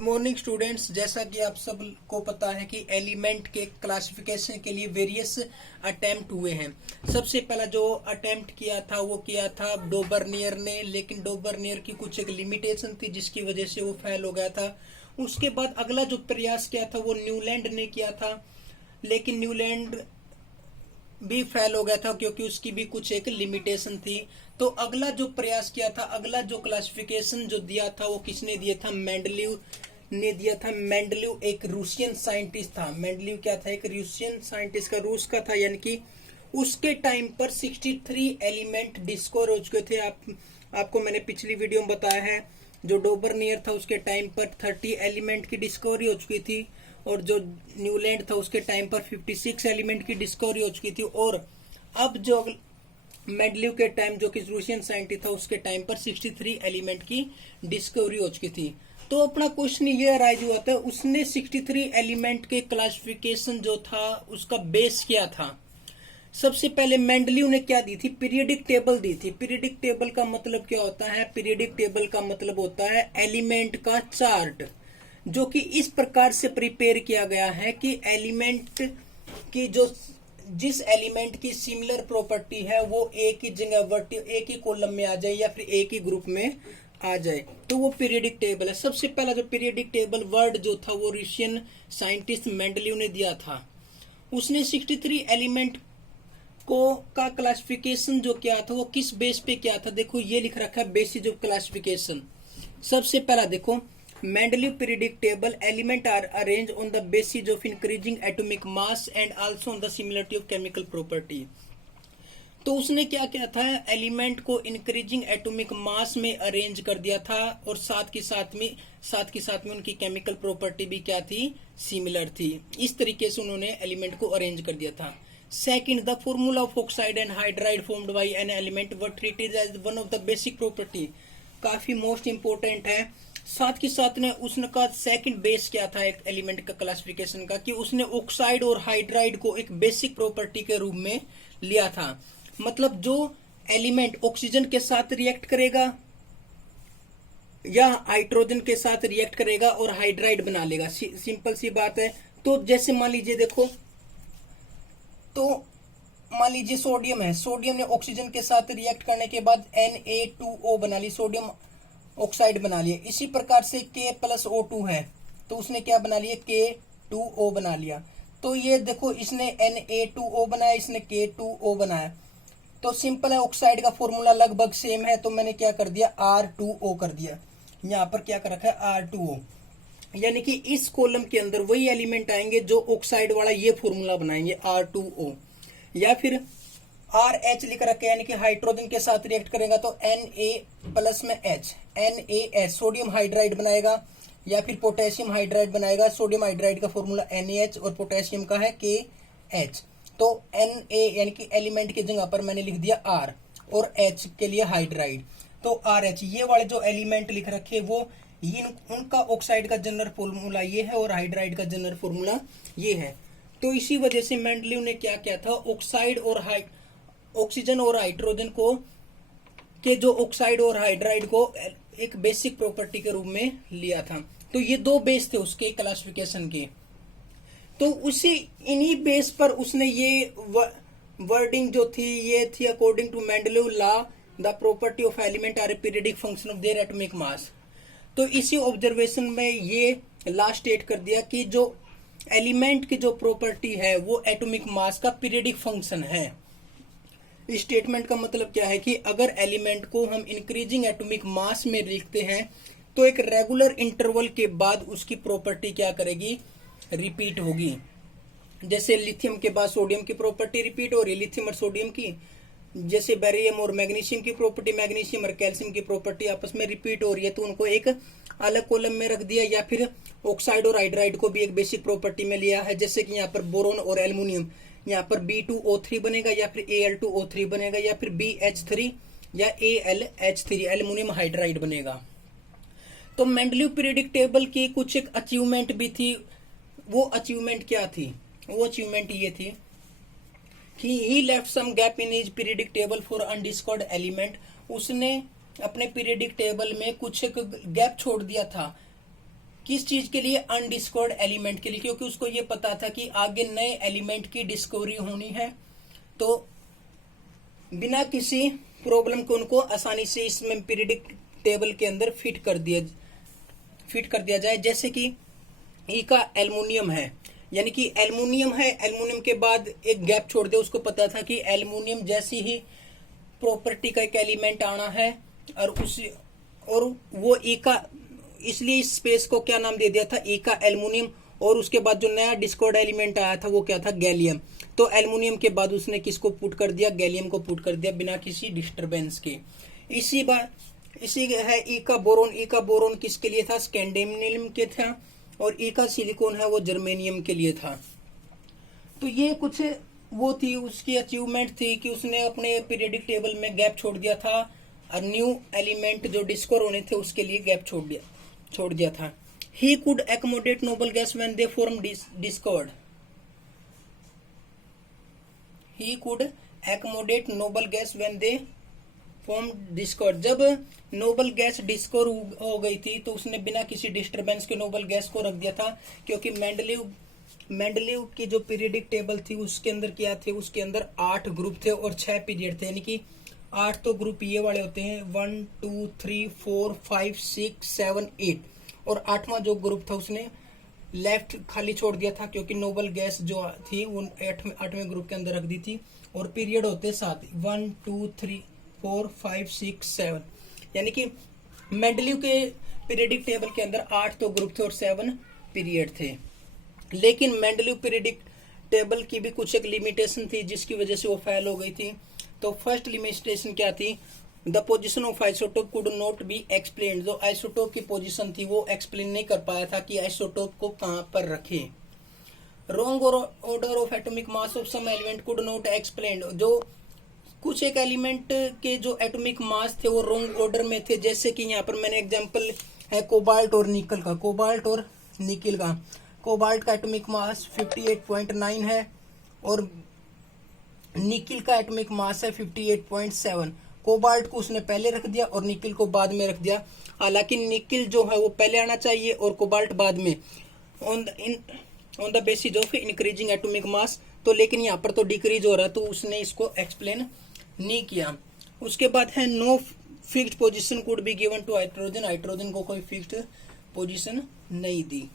Morning students, जैसा कि आप सब को पता है कि एलिमेंट के क्लासिफिकेशन के लिए वेरियस अटेम्प्ट हुए हैं। सबसे पहला जो अटेम्प्ट किया था वो किया था डोबर्नियर ने, लेकिन डोबर्नियर की कुछ एक लिमिटेशन थी जिसकी वजह से वो फेल हो गया था। उसके बाद अगला जो प्रयास किया था वो न्यूलैंड ने किया था, लेकिन न्यूलैंड भी फेल हो गया था क्योंकि उसकी भी कुछ एक लिमिटेशन थी। तो अगला जो प्रयास किया था, अगला जो क्लासिफिकेशन जो दिया था वो किसने दिया था? मेंडलीव ने दिया था। मेंडलीव एक रूसियन साइंटिस्ट था। मेंडलीव क्या था? एक रूसियन साइंटिस्ट का, रूस का था, यानी कि उसके टाइम पर 63 एलिमेंट डिस्कवर हो चुके थे। आपको मैंने पिछली वीडियो में बताया है, जो डोबर्नियर था उसके टाइम पर 30 एलिमेंट की डिस्कवरी हो चुकी थी, और जो न्यूलैंड था उसके टाइम पर 56 एलिमेंट की डिस्कवरी हो चुकी थी। और अब जो मेंडलीव के टाइम, जो कि रूसियन साइंटिस्ट था, उसके टाइम पर 63 एलिमेंट की डिस्कवरी हो चुकी थी। तो अपना क्वेश्चन ये अराइज हुआ था, उसने 63 एलिमेंट के क्लासिफिकेशन जो था उसका बेस क्या था? सबसे पहले मेंडलीव ने क्या दी थी? पीरियडिक टेबल दी थी। पीरियडिक टेबल का मतलब क्या होता है? पीरियडिक टेबल का मतलब होता है एलिमेंट का चार्ट, जो कि इस प्रकार से प्रिपेयर किया गया है कि एलिमेंट की जिस एलिमेंट की सिमिलर प्रॉपर्टी है वो एक ही जगह एक ही कॉलम में आ जाए या फिर एक ही ग्रुप में आ जाए, तो वो पीरियडिक टेबल है। सबसे पहला जो पीरियडिक टेबल वर्ड जो था वो रूसियन साइंटिस्ट मेंडलीव ने दिया था। उसने 63 एलिमेंट को का क्लासिफिकेशन जो क्या था वो किस बेस पे क्या था? देखो ये लिख रखा है बेसिस ऑफ क्लासिफिकेशन। सबसे पहला देखो, Mendeleev periodic table element are arranged on the basis of increasing atomic mass and also on the similarity of chemical property। तो उसने क्या किया था? एलिमेंट को इंक्रीजिंग एटॉमिक मास में अरेंज कर दिया था, और साथ के साथ में उनकी केमिकल प्रॉपर्टी भी क्या थी? सिमिलर थी। इस तरीके से उन्होंने एलिमेंट को अरेंज कर दिया था। Second, the formula of oxide and hydride formed by an element were treated as one of the basic property. काफी मोस्ट इंपोर्टेंट है। साथ के साथ ने उसका सेकंड बेस क्या था एक एलिमेंट का क्लासिफिकेशन का, कि उसने ऑक्साइड और हाइड्राइड को एक बेसिक प्रॉपर्टी के रूप में लिया था। मतलब जो एलिमेंट ऑक्सीजन के साथ रिएक्ट करेगा या हाइड्रोजन के साथ रिएक्ट करेगा और हाइड्राइड बना लेगा, सिंपल सी बात है। तो जैसे मान लीजिए, देखो, तो मान लीजिए सोडियम है, सोडियम ने ऑक्सीजन के साथ रिएक्ट करने के बाद Na2O बना ली, सोडियम ऑक्साइड बना लिया। इसी प्रकार से K+O2 है, तो उसने क्या बना लिया? K2O बना लिया। तो ये देखो, इसने Na2O बनाया, इसने K2O बनाया। तो सिंपल है, ऑक्साइड का फॉर्मूला लगभग सेम है, तो मैंने क्या कर दिया? R2O कर दिया। यहाँ पर क्या कर रखा है? R2O। यानी कि इस कॉलम के अंदर वही एलिमेंट आएंगे जो ऑक्साइड वाला ये फॉर्मूला बनाएंगे, R2O। या फिर RH लिख रखे, यानी कि हाइड्रोजन के साथ रिएक्ट करेगा तो Na+ में H, NaH सोडियम हाइड्राइड बनाएगा, या फिर पोटेशियम हाइड्राइड बनाएगा। सोडियम हाइड्राइड का फॉर्मूला NaH और पोटेशियम का है KH। तो Na यानी कि एलिमेंट की जगह पर मैंने लिख दिया R, और H के लिए हाइड्राइड, तो RH। ये वाले जो एलिमेंट लिख रखे वो उनका ऑक्साइड का जनरल फॉर्मूला ये है और हाइड्राइड का जनरल फॉर्मूला ये है। तो इसी वजह से मेंडलीव ने क्या किया था? ऑक्साइड और ऑक्सीजन और हाइड्रोजन को जो ऑक्साइड और हाइड्राइड को एक बेसिक प्रॉपर्टी के रूप में लिया था। तो ये दो बेस थे उसके क्लासिफिकेशन के। तो उसी इन्हीं बेस पर उसने ये वर्डिंग जो थी ये थी, according to Mendeleev law the property of element are a periodic function of their atomic mass. तो इसी ऑब्जर्वेशन में ये लॉ स्टेट कर दिया कि जो एलिमेंट की जो प्रॉपर्टी है वो एटॉमिक मास का पीरियडिक फंक्शन है। इस स्टेटमेंट का मतलब क्या है कि अगर एलिमेंट को हम इंक्रीजिंग एटॉमिक मास में लिखते हैं तो एक रेगुलर इंटरवल के बाद उसकी प्रॉपर्टी क्या करेगी? रिपीट होगी। जैसे लिथियम के बाद सोडियम की प्रॉपर्टी रिपीट हो रही है, लिथियम और सोडियम की। जैसे बेरियम और मैग्नीशियम की प्रॉपर्टी, मैग्नीशियम और कैल्शियम की प्रॉपर्टी आपस में रिपीट हो रही है, तो उनको एक अलग कॉलम में रख दिया। या फिर ऑक्साइड और हाइड्राइड को भी एक बेसिक प्रॉपर्टी में लिया है, जैसे कि यहाँ पर बोरोन और एल्यूमिनियम, यहाँ पर B2O3 बनेगा, या फिर Al2O3 बनेगा, या फिर BH3 या AlH3 एल्यूमिनियम हाइड्राइड बनेगा। तो मेंडलीव पीरियडिक टेबल की कुछ एक अचीवमेंट भी थी। वो अचीवमेंट क्या थी? वो अचीवमेंट ये थी कि he left some gap in his periodic table for undiscovered element. उसने अपने पीरियडिक टेबल में कुछ एक गैप छोड़ दिया था किस चीज के लिए? अनडिस्कवर्ड एलिमेंट के लिए, क्योंकि उसको ये पता था कि आगे नए एलिमेंट की डिस्कवरी होनी है, तो बिना किसी प्रॉब्लम के उनको आसानी से इसमें पीरियडिक टेबल के अंदर फिट कर दिया जाए। जैसे कि ई का एल्युमिनियम है, यानी कि एल्युमिनियम है, एल्युमिनियम के बाद एक गैप छोड़ दे, उसको पता था कि एल्युमिनियम जैसी ही प्रॉपर्टी का एक एलिमेंट आना है, और वो ई का, इसलिए इस स्पेस को क्या नाम दे दिया था? ई का एल्युमिनियम। और उसके बाद जो नया डिस्कवर्ड एलिमेंट आया था वो क्या था? गैलियम। तो एल्युमिनियम के बाद उसने किसको पुट कर दिया? गैलियम को पुट कर दिया, बिना किसी डिस्टरबेंस के। इसी है ई का बोरोन। ई का बोरोन किसके लिए था? स्कैंडियम के था। और ई का सिलिकॉन है वो जर्मेनियम के लिए था। तो ये कुछ वो थी उसकी अचीवमेंट थी कि उसने अपने पीरियडिक टेबल में गैप छोड़ दिया था, और न्यू एलिमेंट जो डिस्कवर होने थे उसके लिए गैप छोड़ दिया था। He could accommodate noble gas when they form discovered. He could accommodate noble gas when they form discovered. जब नोबल गैस डिस्कवर हो गई थी तो उसने बिना किसी डिस्टरबेंस के नोबल गैस को रख दिया था, क्योंकि मेंडलीव की जो पीरियडिक टेबल थी उसके अंदर क्या थे? उसके अंदर 8 ग्रुप थे और 6 पीरियड थे, यानी कि 8 तो ग्रुप ये वाले होते हैं, 1 2 3 4 5 6 7 8, और 8वां जो ग्रुप था उसने लेफ्ट खाली छोड़ दिया था, क्योंकि नोबल गैस जो थी वो 8वें ग्रुप के अंदर रख दी थी। और पीरियड होते 7, 1 2 3 4 5 6 7, यानी कि मेंडलीव के पीरियडिक टेबल के अंदर 8 तो ग्रुप थे और 7 पीरियड थे। लेकिन मेंडलीव पीरियडिक टेबल की भी कुछ एक लिमिटेशन थी जिसकी वजह से वो फेल हो गई थी। तो फर्स्ट लिमिटेशन क्या थी? The position of isotope could not be explained. जो आइसोटोप की पोजीशन थी वो एक्सप्लेन नहीं कर पाया था कि आइसोटोप को कहां पर रखे। Wrong order of atomic mass of some element could not explained. जो कुछ एक एलिमेंट के जो एटॉमिक मास थे वो रॉन्ग ऑर्डर में थे। जैसे कि यहाँ पर मैंने एग्जांपल है कोबाल्ट और निकल का। कोबाल्ट का एटॉमिक मास 58.9 है और निकिल का एटॉमिक मास है 58.7। कोबाल्ट को उसने पहले रख दिया और निकिल को बाद में रख दिया। हालांकि निकिल जो है वो पहले आना चाहिए और कोबाल्ट बाद में, on the basis of increasing atomic mass. तो लेकिन यहाँ पर तो डिक्रीज हो रहा है, तो उसने इसको एक्सप्लेन नहीं किया। उसके बाद है no fixed position could be given to hydrogen. Hydrogen को कोई फिक्स्ड पोजीशन नहीं दी।